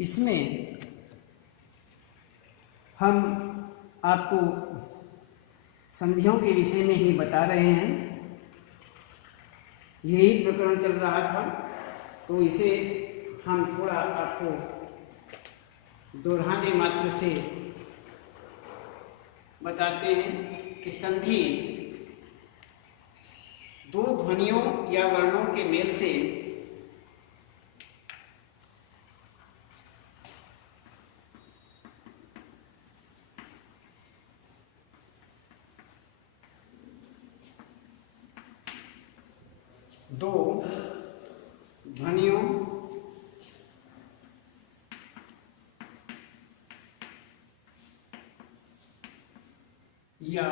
इसमें हम आपको संधियों के विषय में ही बता रहे हैं। यही प्रकरण चल रहा था, तो इसे हम थोड़ा आपको दोहराने मात्र से बताते हैं कि संधि दो ध्वनियों या वर्णों के मेल से दो ध्वनियों या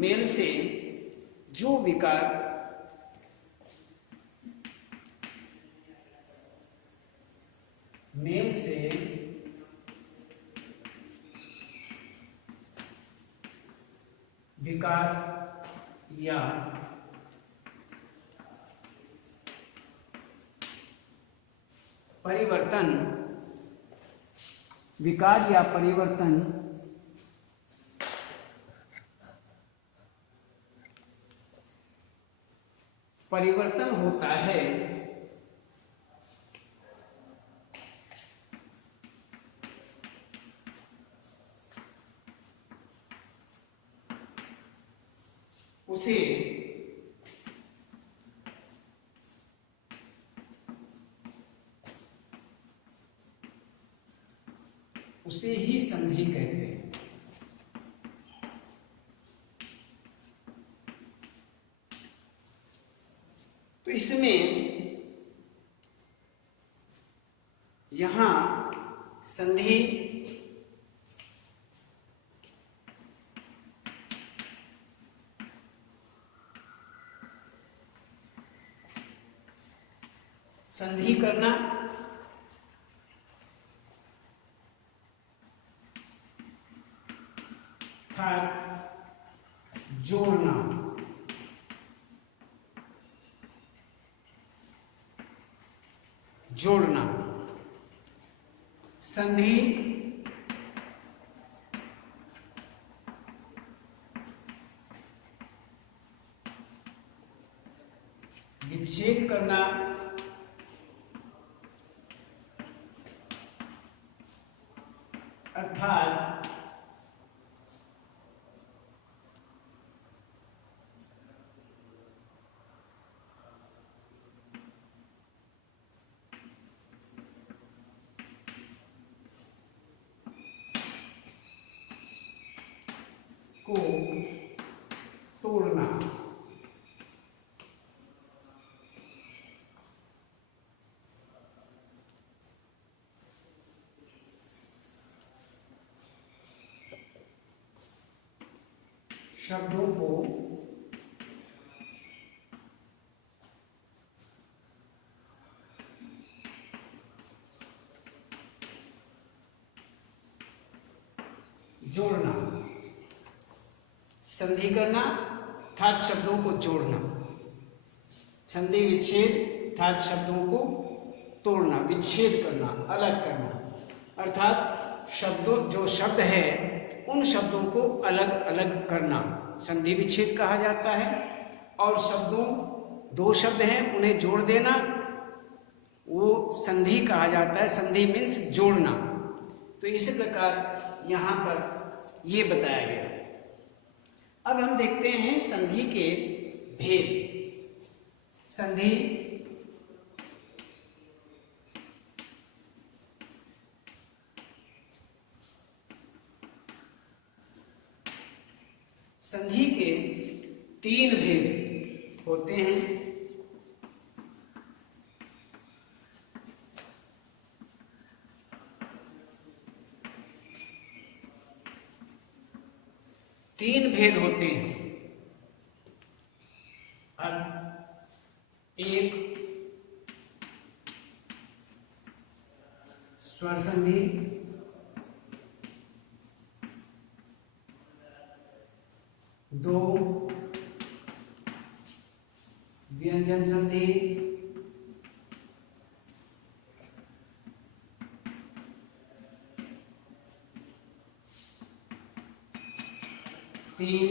मेल से जो विकार मेल से विकार या परिवर्तन, विकार या परिवर्तन होता है उसे ही संधि कहते हैं। तो इसमें यहां संधि करना अर्थात जोड़ना, संधि विच्छेद करना अर्थात को तोड़ना। शब्दों को जोड़ना, संधि करना अर्थात शब्दों को जोड़ना, संधि विच्छेद अर्थात शब्दों को तोड़ना, विच्छेद करना, अलग करना अर्थात जो शब्द है उन शब्दों को अलग अलग करना संधि विच्छेद कहा जाता है। और दो शब्द हैं उन्हें जोड़ देना वो संधि कहा जाता है। संधि मीन्स जोड़ना। तो इसी प्रकार यहाँ पर ये बताया गया। अब हम देखते हैं संधि के भेद। संधि के 3 भेद होते हैं। एक स्वर संधि, दो व्यंजन संधि, तीन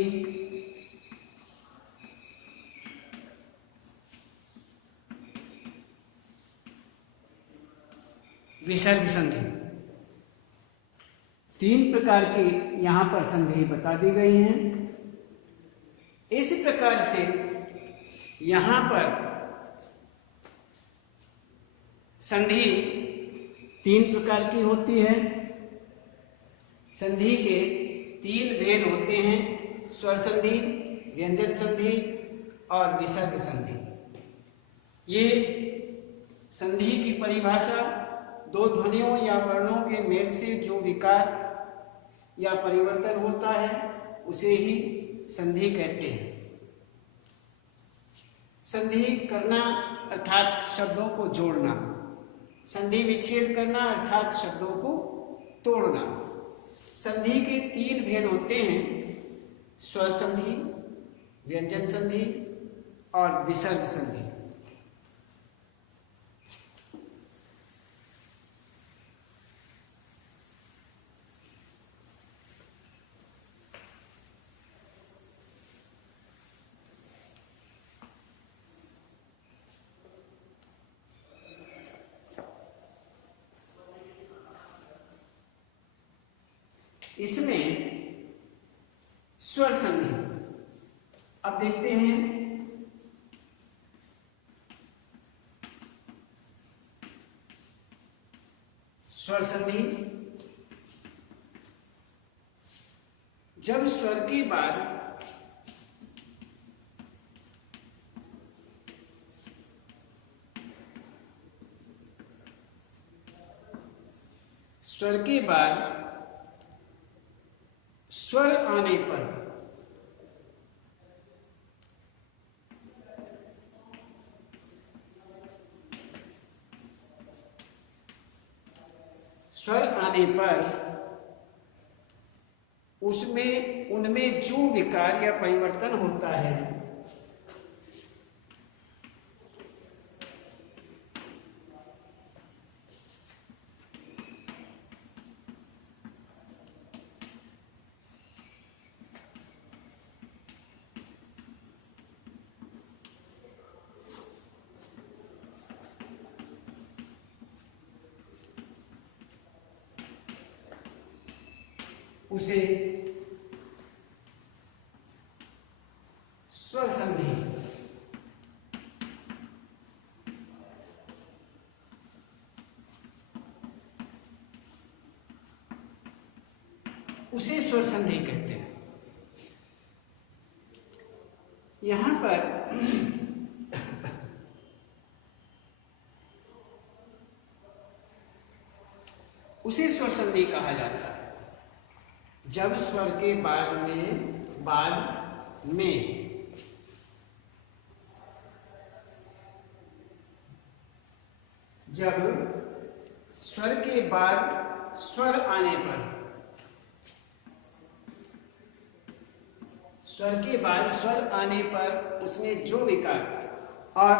विसर्ग संधि। तीन प्रकार की यहां पर संधि बता दी गई हैं। इस प्रकार से यहां पर संधि तीन प्रकार की होती है। संधि के तीन भेद होते हैं, स्वर संधि, व्यंजन संधि और विसर्ग संधि। ये संधि की परिभाषा दो ध्वनियों या वर्णों के मेल से जो विकार या परिवर्तन होता है उसे ही संधि कहते हैं। संधि करना अर्थात शब्दों को जोड़ना, संधि विच्छेद करना अर्थात शब्दों को तोड़ना। संधि के तीन भेद होते हैं, स्वर संधि, व्यंजन संधि और विसर्ग संधि। इसमें स्वर संधि अब देखते हैं। स्वर संधि जब स्वर के बाद स्वर के बाद स्वर आने पर उसमें उनमें जो विकार या परिवर्तन होता है उसे स्वर संधि कहते हैं। यहां पर उसे स्वर संधि कहा जाता है जब स्वर के बाद में जब स्वर के बाद स्वर आने पर उसमें जो विकार और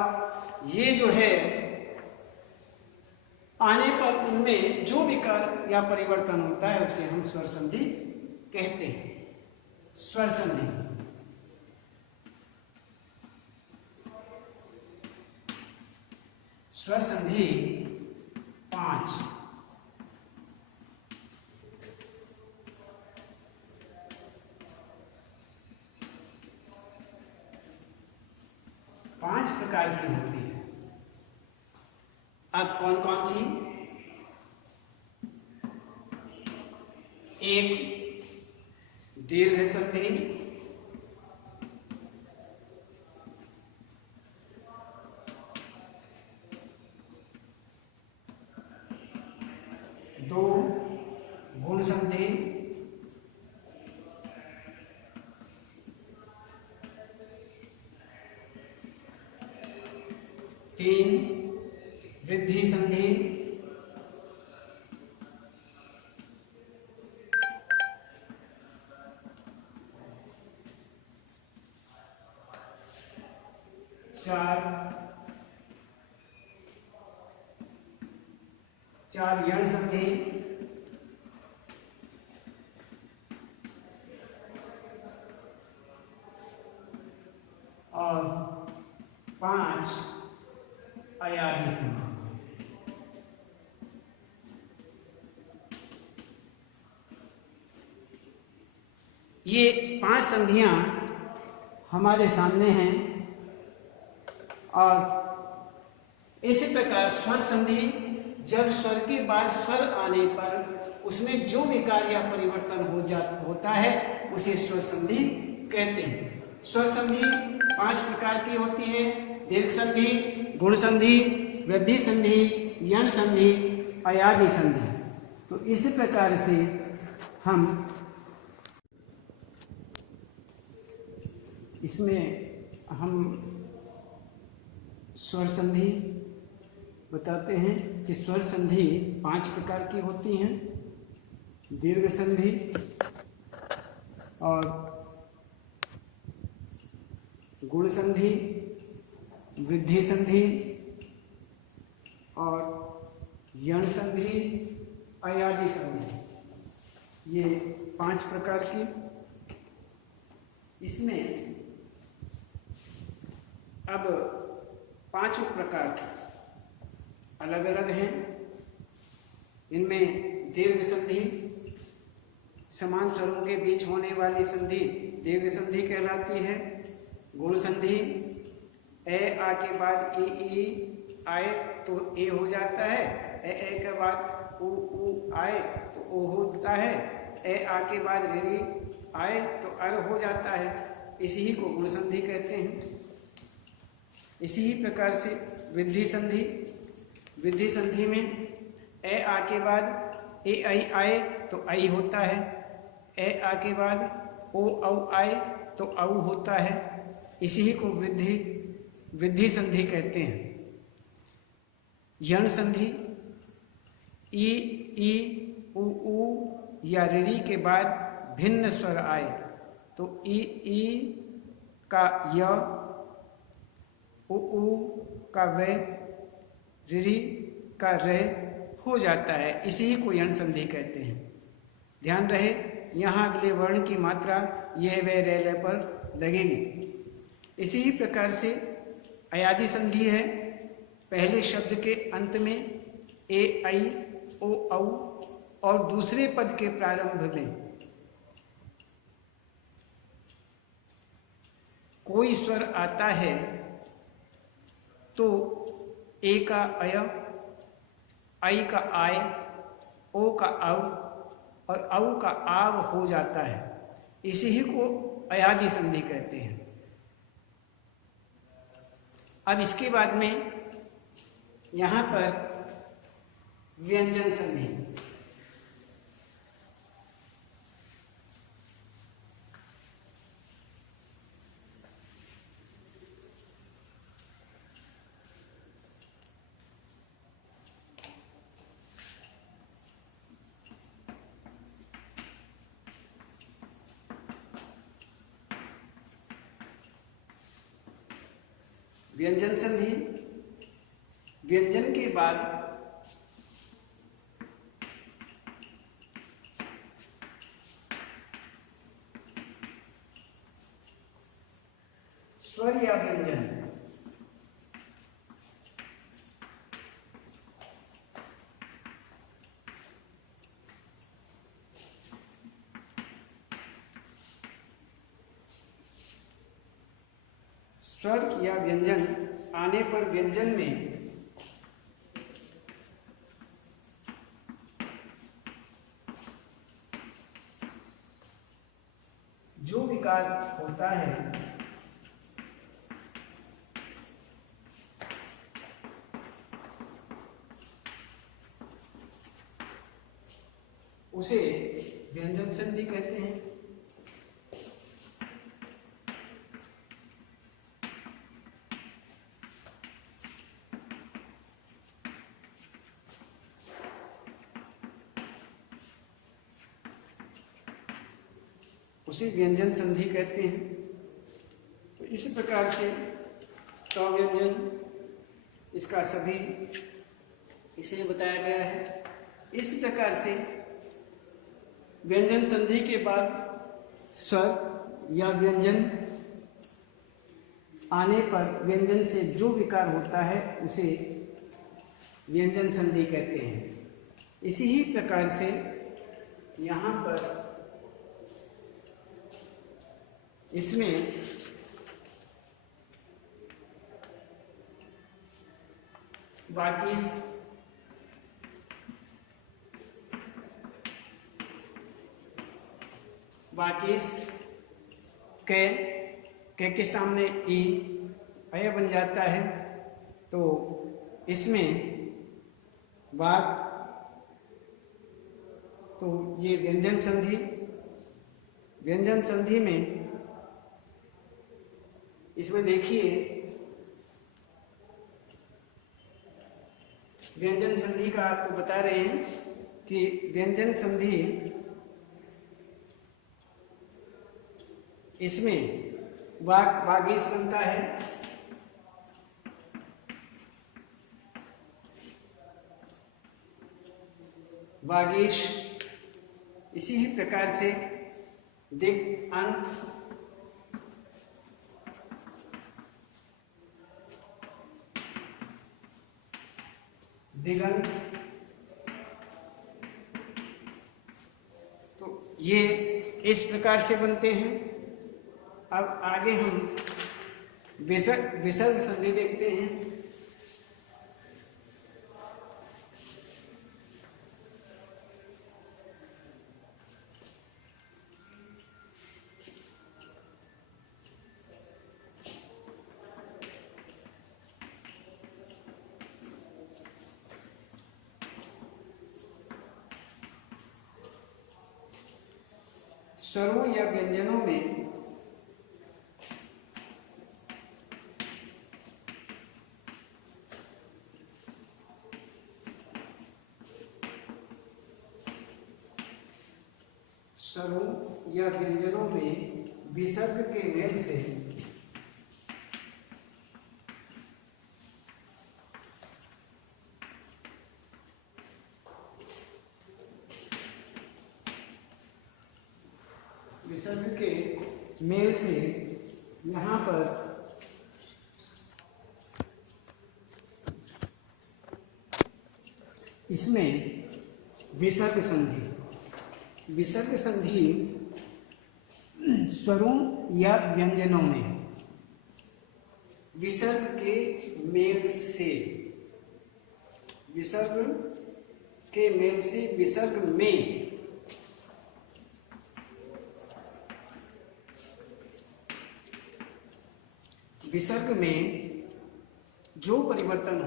ये जो है आने पर उनमें जो विकार या परिवर्तन होता है उसे हम स्वर संधि कहते हैं। स्वर संधि स्वर संधि 5 प्रकार की होती है। अब कौन कौन सी? एक दीर्घ संधि, दो गुण संधि, तीन वृद्धि संधि, चार यण संधि और 5 अयादी संधि। ये 5 संधियां हमारे सामने हैं और इसी प्रकार स्वर संधि, जब स्वर के बाद स्वर आने पर उसमें जो विकार या परिवर्तन होता है उसे स्वर संधि कहते हैं। स्वर संधि 5 प्रकार की होती है: दीर्घ संधि, गुण संधि, वृद्धि संधि, यण संधि, अयादि संधि। तो इसी प्रकार से हम स्वर संधि बताते हैं कि स्वर संधि 5 प्रकार की होती हैं: दीर्घ संधि और गुण संधि, वृद्धि संधि और यण संधि, अयादि संधि। ये 5 प्रकार की। इसमें अब 5 प्रकार अलग अलग हैं। इनमें दीर्घ संधि, समान स्वरों के बीच होने वाली संधि दीर्घ संधि कहलाती है। गुण संधि, ए आ के बाद ई आए तो ए हो जाता है, ए के बाद उ आए तो ओ होता है, ए आ के बाद री आए तो अर हो जाता है। इसी को गुण संधि कहते हैं। इसी ही प्रकार से वृद्धि संधि, वृद्धि संधि में ए आ के बाद ए आई आए तो आई होता है, ए आ के बाद ओ औ आए तो औ होता है। इसी को वृद्धि संधि कहते हैं। यण संधि, ई उ या री के बाद भिन्न स्वर आए तो ई का य, उ का वे, री का रे हो जाता है। इसी को यण संधि कहते हैं। ध्यान रहे, यहाँ अगले वर्ण की मात्रा यह वे रे पर लगेगी। इसी प्रकार से अयादि संधि है। पहले शब्द के अंत में ए आई ओ औ और दूसरे पद के प्रारंभ में कोई स्वर आता है तो ए का अय, आई का आय, ओ का औ और औ का आव हो जाता है। इसी को अयादि संधि कहते हैं। अब इसके बाद में यहाँ पर व्यंजन संधि। व्यंजन संधि, व्यंजन के बाद स्वर या व्यंजन स्वर या व्यंजन आने पर व्यंजन में जो विकार होता है उसे व्यंजन संधि कहते हैं। उसे व्यंजन संधि कहते हैं। तो इस प्रकार से व्यंजन, इसका सभी इसे बताया गया है। इस प्रकार से व्यंजन संधि के बाद स्वर या व्यंजन आने पर व्यंजन से जो विकार होता है उसे व्यंजन संधि कहते हैं। इसी ही प्रकार से यहाँ पर इसमें वाकिस, कै के सामने ई अय बन जाता है, तो इसमें वाक, तो ये व्यंजन संधि। व्यंजन संधि में इसमें देखिए, व्यंजन संधि का आपको बता रहे हैं कि व्यंजन संधि इसमें वागीश बनता है, वागीश। इसी ही प्रकार से दिग अंत, दिगंत, तो ये इस प्रकार से बनते हैं। अब आगे हम विसर्ग संधि देखते हैं। स्वरों या व्यंजनों में विसर्ग के मेल से यहाँ पर इसमें विसर्ग संधि स्वरों या व्यंजनों में विसर्ग के मेल से, विसर्ग में जो परिवर्तन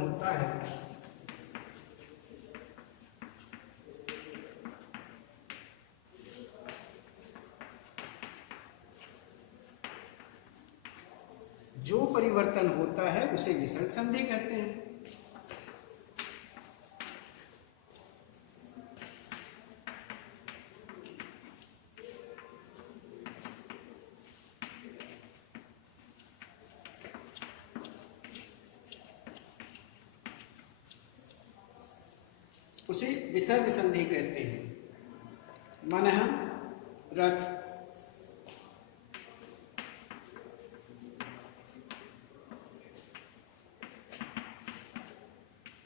होता है उसे विसर्ग संधि कहते हैं। उसे विसर्ग संधि कहते हैं। मनः रथ,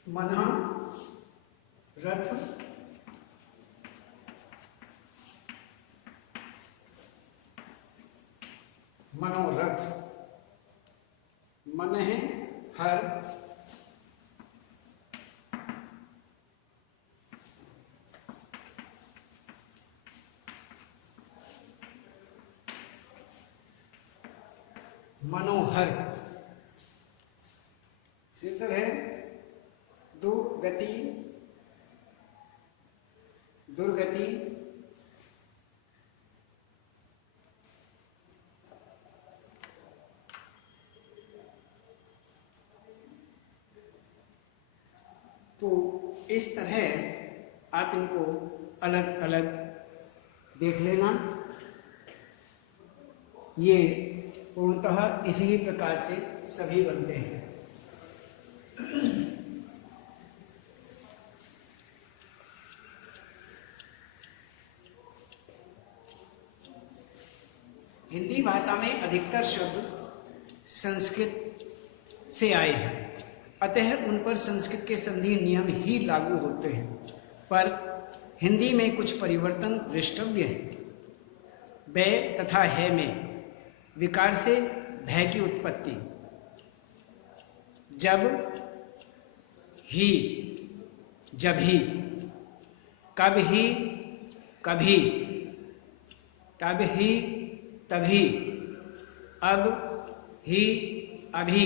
मनः रथ, मनोरथ, मनः हर, मनोहर। सिद्धर है दुर्गति, दुर्गति, तो इस तरह आप इनको अलग अलग देख लेना। ये पूर्णतः इसी ही प्रकार से सभी बनते हैं। हिंदी भाषा में अधिकतर शब्द संस्कृत से आए हैं, अतः उन पर संस्कृत के संधि नियम ही लागू होते हैं, पर हिंदी में कुछ परिवर्तन दृष्टव्य है। बै तथा है में विकार से भय की उत्पत्ति, जब ही जभी, कब ही कभी, तब ही तभी, अब ही अभी।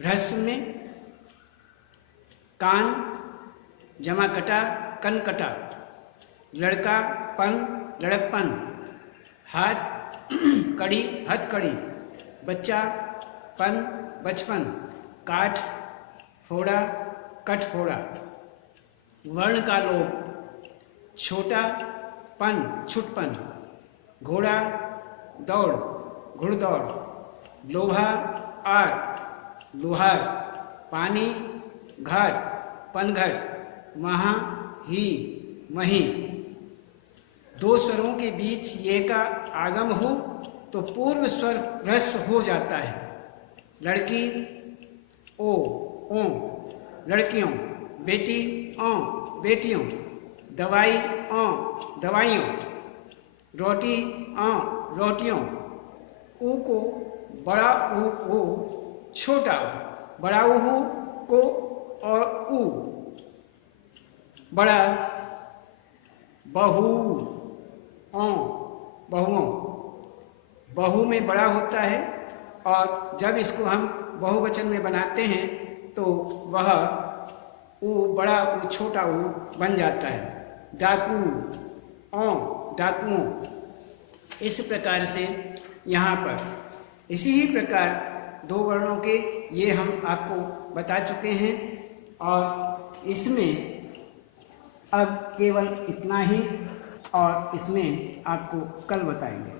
ह्रस्व में कान जमा कटा कन कटा, लड़का पन लड़कपन, हाथ कड़ी हथकड़ी, बच्चा पन बचपन, काठ फोड़ा कठफोड़ा। वर्ण का लोप, छोटा पन छुटपन, घोड़ा दौड़ घुड़दौड़, लोहा आग लोहार, पानी घर पनघट, महा ही मही। दो स्वरों के बीच ये का आगम हो तो पूर्व स्वर ह्रस्व हो जाता है। लड़की ओ ओ, लड़कियों, बेटी ओ बेटियों, दवाई ओ दवाइयों, रोटी ओ रोटियों। ऊ को बड़ा ऊ छोटा ऊ, बड़ा ऊ को और ऊ बड़ा, बहू ओ बहुओं। बहु में बड़ा होता है और जब इसको हम बहुवचन में बनाते हैं तो वह ऊ बड़ा ऊ छोटा ऊ बन जाता है। डाकू ओ डाकुओं। इस प्रकार से यहाँ पर इसी ही प्रकार दो वर्णों के ये हम आपको बता चुके हैं और इसमें अब केवल इतना ही और इसमें आपको कल बताएंगे।